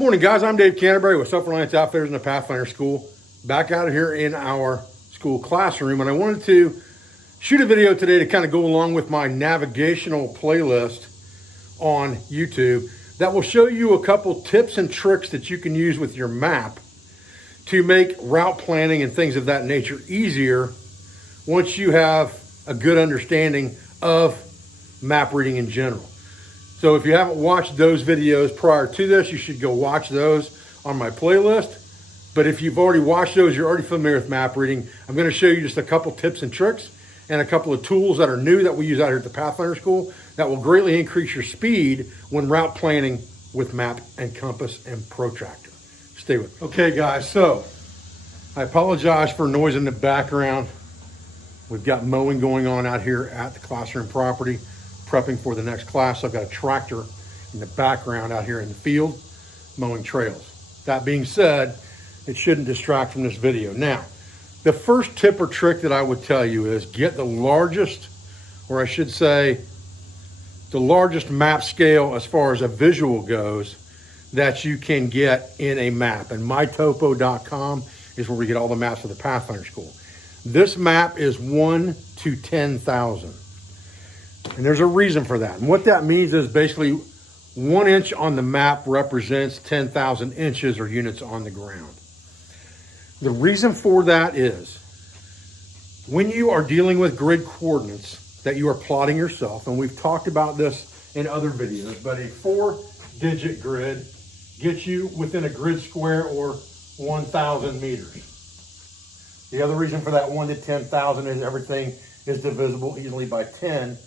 Morning, guys. I'm Dave Canterbury with Self-Reliance Outfitters in the Pathfinder School. Back out here in our school classroom, and I wanted to shoot a video today to kind of go along with my navigational playlist on YouTube that will show you a couple tips and tricks that you can use with your map to make route planning and things of that nature easier once you have a good understanding of map reading in general. So if you haven't watched those videos prior to this, you should go watch those on my playlist. But if you've already watched those, you're already familiar with map reading. I'm going to show you just a couple tips and tricks and a couple of tools that are new that we use out here at the Pathfinder School that will greatly increase your speed when route planning with map and compass and Protractor. Stay with me. Okay, guys, so I apologize for noise in the background. We've got mowing going on out here at the classroom property, prepping for the next class. I've got a tractor in the background out here in the field mowing trails. That being said, it shouldn't distract from this video. Now, the first tip or trick that I would tell you is get the largest, or I should say, the largest map scale as far as a visual goes that you can get in a map. And mytopo.com is where we get all the maps for the Pathfinder School. This map is 1 to 10,000. And there's a reason for that. And what that means is basically 1 inch on the map represents 10,000 inches or units on the ground. The reason for that is when you are dealing with grid coordinates that you are plotting yourself, and we've talked about this in other videos, but a 4-digit grid gets you within a grid square or 1,000 meters. The other reason for that 1 to 10,000 is everything is divisible easily by 10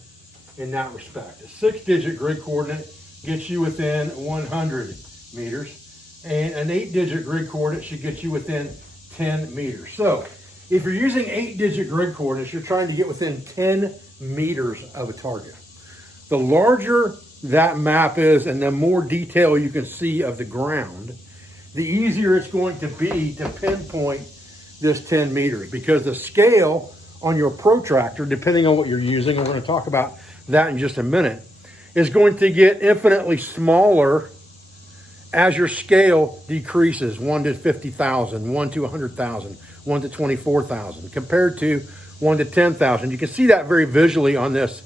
in that respect. A 6-digit grid coordinate gets you within 100 meters, and an 8-digit grid coordinate should get you within 10 meters. So if you're using 8-digit grid coordinates, you're trying to get within 10 meters of a target. The larger that map is and the more detail you can see of the ground, the easier it's going to be to pinpoint this 10 meters, because the scale on your Protractor, depending on what you're using, and we're going to talk about that in just a minute, is going to get infinitely smaller as your scale decreases. 1 to 50,000, 1 to 100,000, 1 to 24,000, compared to 1 to 10,000. You can see that very visually on this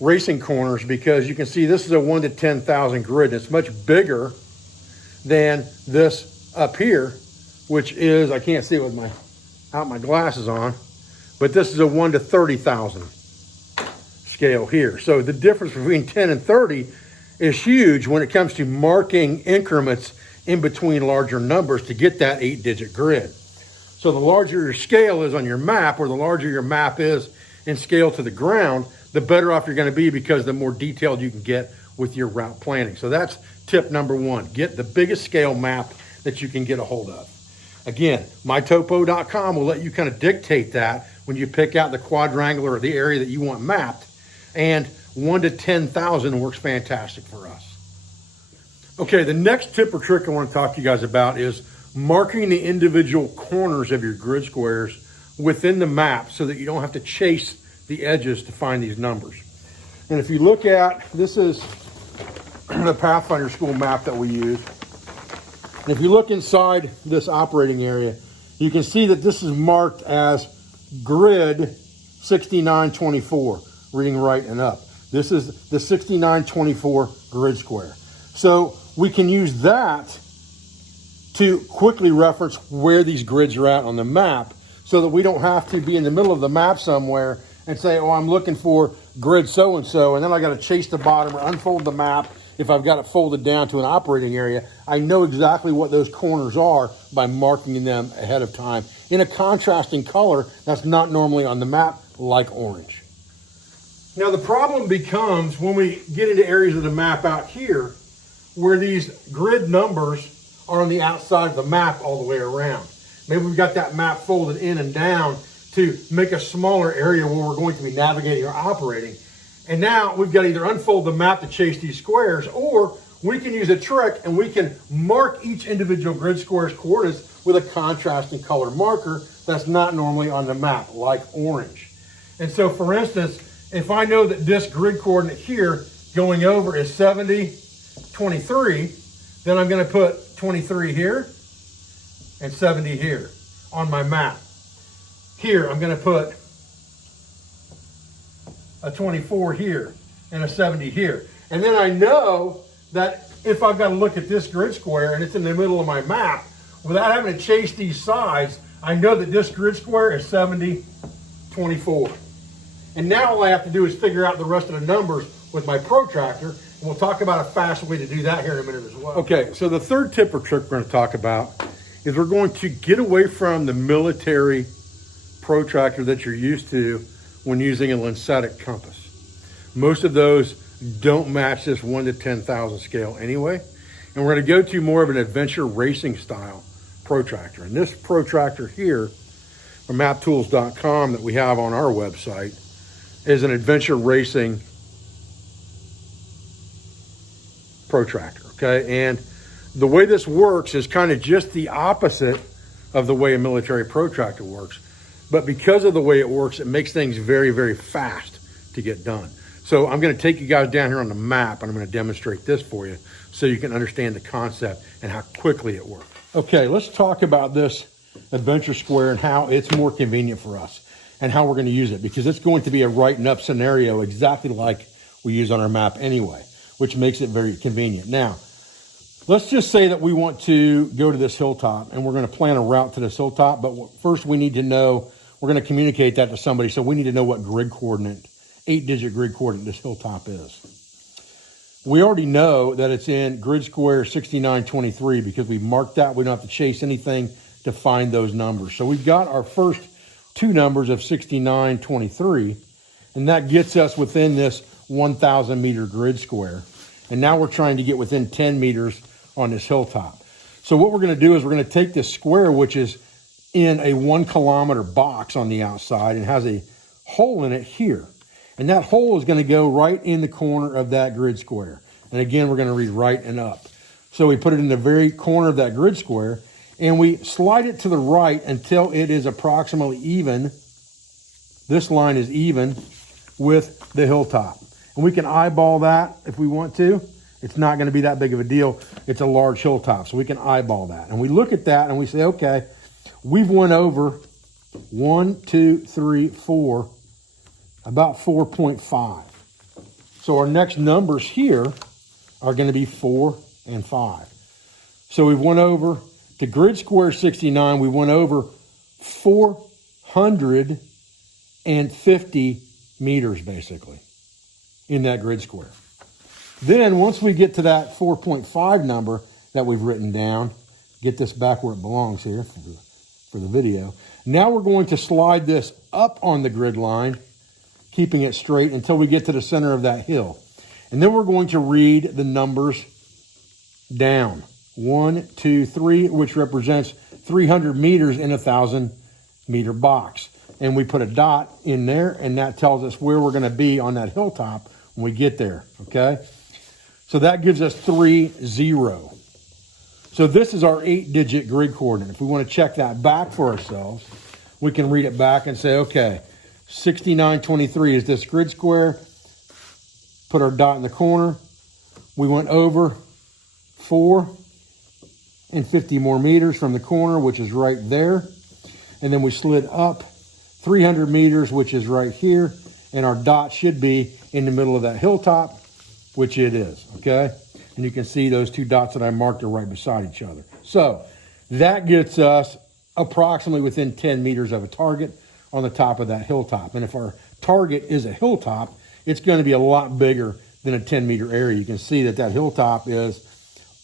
racing corners, because you can see this is a 1 to 10,000 grid. It's much bigger than this up here, which is, I can't see it with my glasses on, but this is a 1 to 30,000 scale here. So the difference between 10 and 30 is huge when it comes to marking increments in between larger numbers to get that 8-digit grid. So the larger your scale is on your map, or the larger your map is in scale to the ground, the better off you're going to be, because the more detailed you can get with your route planning. So that's tip number 1. Get the biggest scale map that you can get a hold of. Again, mytopo.com will let you kind of dictate that when you pick out the quadrangular or the area that you want mapped. And 1 to 10,000 works fantastic for us. Okay, the next tip or trick I want to talk to you guys about is marking the individual corners of your grid squares within the map so that you don't have to chase the edges to find these numbers. And if you look at, this is the Pathfinder School map that we use. And if you look inside this operating area, you can see that this is marked as grid 6924, reading right and up. This is the 6924 grid square. So we can use that to quickly reference where these grids are at on the map, so that we don't have to be in the middle of the map somewhere and say, oh, I'm looking for grid so-and-so, and then I got to chase the bottom or unfold the map. If I've got it folded down to an operating area, I know exactly what those corners are by marking them ahead of time in a contrasting color that's not normally on the map, like orange. Now the problem becomes when we get into areas of the map out here where these grid numbers are on the outside of the map all the way around. Maybe we've got that map folded in and down to make a smaller area where we're going to be navigating or operating. And now we've got to either unfold the map to chase these squares, or we can use a trick and we can mark each individual grid square's coordinates with a contrasting color marker that's not normally on the map, like orange. And so for instance, if I know that this grid coordinate here going over is 70, 23, Then I'm gonna put 23 here and 70 here on my map. Here, I'm gonna put a 24 here and a 70 here. And then I know that if I've got to look at this grid square and it's in the middle of my map, without having to chase these sides, I know that this grid square is 70, 24. And now all I have to do is figure out the rest of the numbers with my protractor, and we'll talk about a fast way to do that here in a minute as well. Okay, so the third tip or trick we're going to talk about is we're going to get away from the military protractor that you're used to when using a lensatic compass. Most of those don't match this 1 to 10,000 scale anyway. And we're going to go to more of an adventure racing style protractor. And this protractor here from maptools.com that we have on our website is an adventure racing protractor, okay? And the way this works is kind of just the opposite of the way a military protractor works. But because of the way it works, it makes things very, very fast to get done. So I'm going to take you guys down here on the map and I'm going to demonstrate this for you so you can understand the concept and how quickly it works. Okay, let's talk about this adventure square and how it's more convenient for us and how we're going to use it, because it's going to be a right and up scenario exactly like we use on our map anyway, which makes it very convenient. Now, let's just say that we want to go to this hilltop and we're going to plan a route to this hilltop, but first we need to know, we're going to communicate that to somebody, so we need to know what grid coordinate, 8-digit grid coordinate this hilltop is. We already know that it's in grid square 6923 because we marked that. We don't have to chase anything to find those numbers. So we've got our first two numbers of 6923, and that gets us within this 1,000 meter grid square. And now we're trying to get within 10 meters on this hilltop. So what we're going to do is we're going to take this square, which is in a 1 kilometer box on the outside and has a hole in it here. And that hole is going to go right in the corner of that grid square. And again, we're going to read right and up. So we put it in the very corner of that grid square and we slide it to the right until it is approximately even. This line is even with the hilltop. And we can eyeball that if we want to. It's not going to be that big of a deal. It's a large hilltop, so we can eyeball that. And we look at that and we say, okay, we've went over 1, 2, 3, 4, about 4.5. So our next numbers here are going to be 4 and 5. So we went over to grid square 69. We went over 450 meters basically in that grid square. Then once we get to that 4.5 number that we've written down, get this back where it belongs here for the video. Now we're going to slide this up on the grid line, keeping it straight until we get to the center of that hill. And then we're going to read the numbers down. 1, 2, 3, which represents 300 meters in a 1,000 meter box. And we put a dot in there, and that tells us where we're going to be on that hilltop when we get there, okay? So that gives us 3, 0. So this is our 8-digit grid coordinate. If we want to check that back for ourselves, we can read it back and say, okay, 6923 is this grid square. Put our dot in the corner. We went over 450 more meters from the corner, which is right there. And then we slid up 300 meters, which is right here. And our dot should be in the middle of that hilltop, which it is, okay? And you can see those two dots that I marked are right beside each other. So that gets us approximately within 10 meters of a target on the top of that hilltop. And if our target is a hilltop, it's going to be a lot bigger than a 10-meter area. You can see that that hilltop is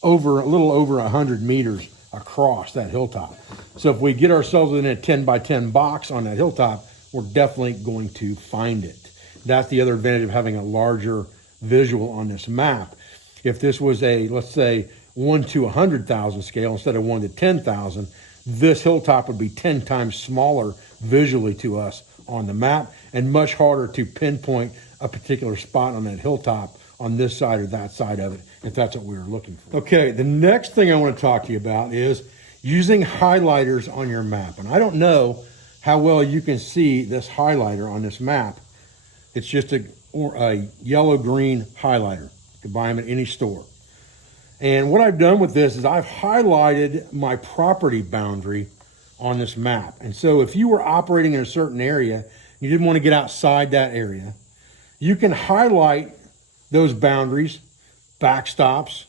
a little over 100 meters across that hilltop. So if we get ourselves in a 10 by 10 box on that hilltop, we're definitely going to find it. That's the other advantage of having a larger visual on this map. If this was a, let's say, 1 to 100,000 scale instead of 1 to 10,000, this hilltop would be 10 times smaller visually to us on the map and much harder to pinpoint a particular spot on that hilltop on this side or that side of it, if that's what we were looking for. Okay, the next thing I want to talk to you about is using highlighters on your map. And I don't know how well you can see this highlighter on this map. It's just a yellow-green highlighter. You can buy them at any store. And what I've done with this is I've highlighted my property boundary on this map. And so if you were operating in a certain area, you didn't want to get outside that area, you can highlight those boundaries, backstops,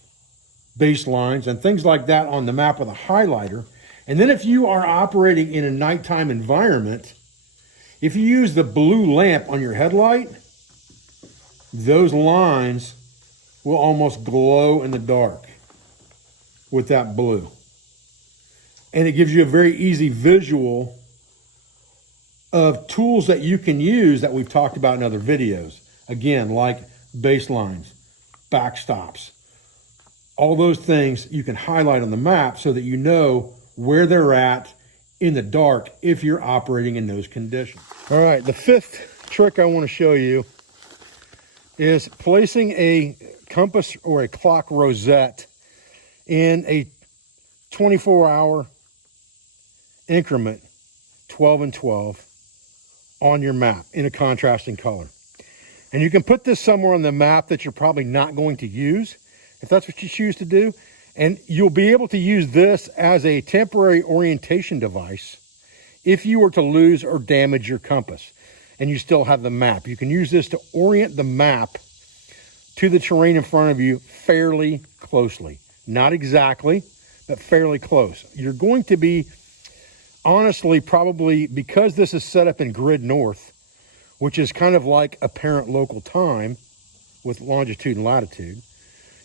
baselines, and things like that on the map with a highlighter. And then if you are operating in a nighttime environment, if you use the blue lamp on your headlight, those lines will almost glow in the dark with that blue. And it gives you a very easy visual of tools that you can use that we've talked about in other videos. Again, like baselines, backstops, all those things you can highlight on the map so that you know where they're at in the dark if you're operating in those conditions. All right, the fifth trick I want to show you is placing a compass or a clock rosette in a 24-hour increment, 12 and 12, on your map in a contrasting color. And you can put this somewhere on the map that you're probably not going to use, if that's what you choose to do. And you'll be able to use this as a temporary orientation device if you were to lose or damage your compass and you still have the map. You can use this to orient the map to the terrain in front of you fairly closely. Not exactly, but fairly close. You're going to be, honestly, probably, because this is set up in grid north, which is kind of like apparent local time with longitude and latitude,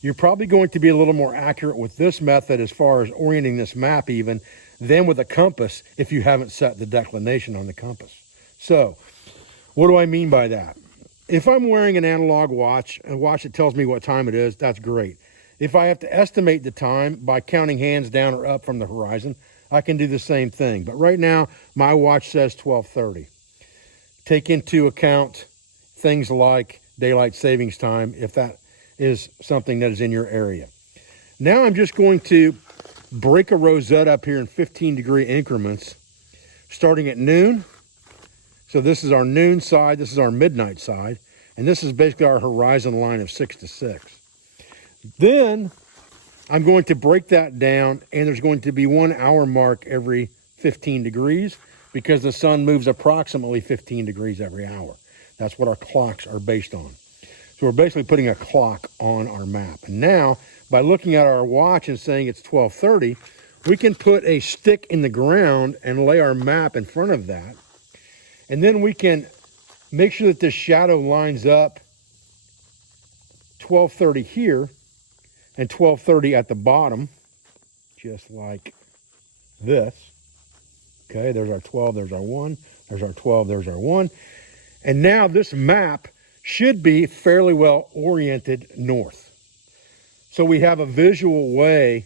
you're probably going to be a little more accurate with this method as far as orienting this map even than with a compass if you haven't set the declination on the compass. So, what do I mean by that? If I'm wearing an analog watch, a watch that tells me what time it is, that's great. If I have to estimate the time by counting hands down or up from the horizon, I can do the same thing. But right now, my watch says 12:30. Take into account things like daylight savings time, if that is something that is in your area. Now I'm just going to break a rosette up here in 15-degree increments, starting at noon. So this is our noon side, this is our midnight side, and this is basically our horizon line of 6 to 6. Then I'm going to break that down, and there's going to be 1 hour mark every 15 degrees because the sun moves approximately 15 degrees every hour. That's what our clocks are based on. So we're basically putting a clock on our map. And now, by looking at our watch and saying it's 12:30, we can put a stick in the ground and lay our map in front of that. And then we can make sure that this shadow lines up 12:30 here and 12:30 at the bottom, just like this. Okay, there's our 12, there's our 1, there's our 12, there's our 1. And now this map should be fairly well oriented north. So we have a visual way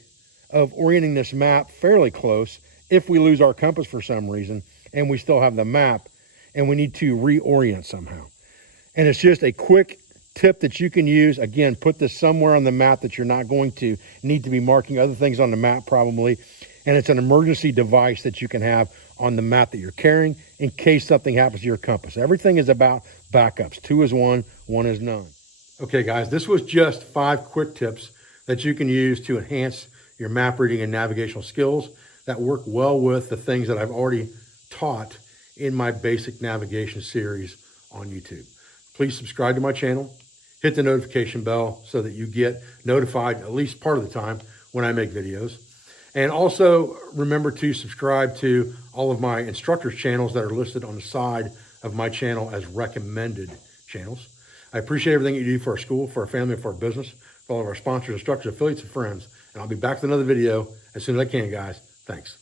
of orienting this map fairly close if we lose our compass for some reason and we still have the map and we need to reorient somehow. And it's just a quick tip that you can use. Again, put this somewhere on the map that you're not going to need to be marking other things on the map probably. And it's an emergency device that you can have on the map that you're carrying in case something happens to your compass. Everything is about backups. 2 is 1, 1 is none. Okay, guys, this was just 5 quick tips that you can use to enhance your map reading and navigational skills that work well with the things that I've already taught in my basic navigation series on YouTube. Please subscribe to my channel, hit the notification bell so that you get notified at least part of the time when I make videos. And also remember to subscribe to all of my instructors channels that are listed on the side of my channel as recommended channels. I appreciate everything you do for our school, for our family, for our business, for all of our sponsors, instructors, affiliates, and friends. And I'll be back with another video as soon as I can, guys. Thanks.